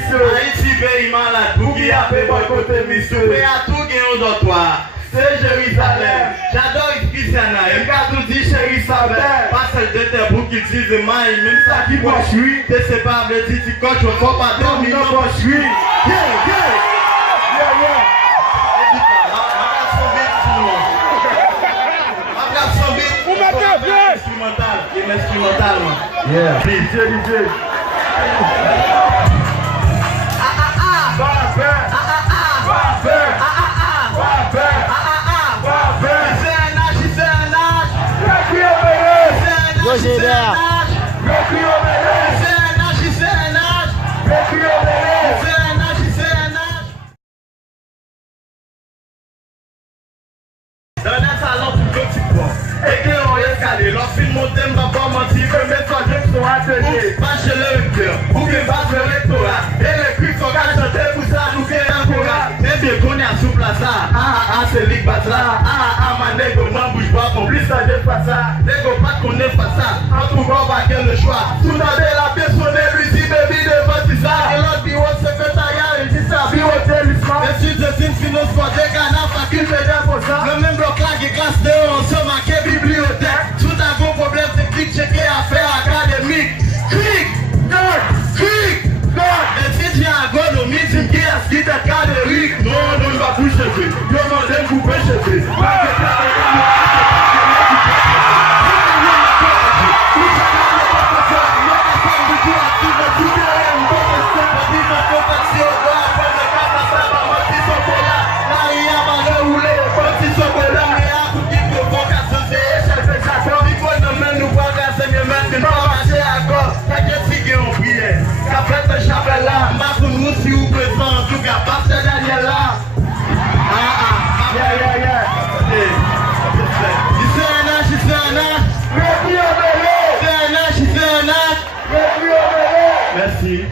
monsieur. Haïti pays malade, pour qui a fait bon côté monsieur. Mais à tout gagner au dortoir. C'est Jérusalem. J'adore Christiana. Il a tout dit chéri sa mère. Pas celle de tes boucs qui disent maï, même ça qui Moi je suis. t'es séparable, tu dis coach, faut pas dormir, non, Moi je suis. yeah, yeah. Instrumental, man. Yeah. DJ. Roger there. Dans un salon pour que tu prends. Éclairons l'escalier, lorsqu'il monte, on va pas mentir, que mes soins sont ateliers. Pas chez le cœur, ou bien pas le rectorat. Et les cris sont qu'à chanter pour ça, nous qui encourage. Mais bien qu'on y a sous place, c'est l'île bazar. Ma négo, m'en bouge pas, mon plus ça n'est pas ça. Négo, pas qu'on n'est pas ça. En tout cas, on va quel le choix. Tout à l'heure, la pièce, on est lui dit, baby, devant, c'est ça. Et l'autre, dit, on se fait tailler, il dit ça, puis on t'aime, il se passe. Et si tu te signes, finance, pour des canards, pas qu'il fait des pour ça. Le même bloc là, qui classe de on se marque bibliothèque. Tout un gros problème, c'est clic, checker, affaire académique. Clic, nerd, clic, nerd. Et si tu as un god au midi, qui a ce qui est académique. Non, non, il va bouger, yo, non, j'aime couper, chez si vous présent, en tout cas, Pasteur Daniel là. Yeah. Merci.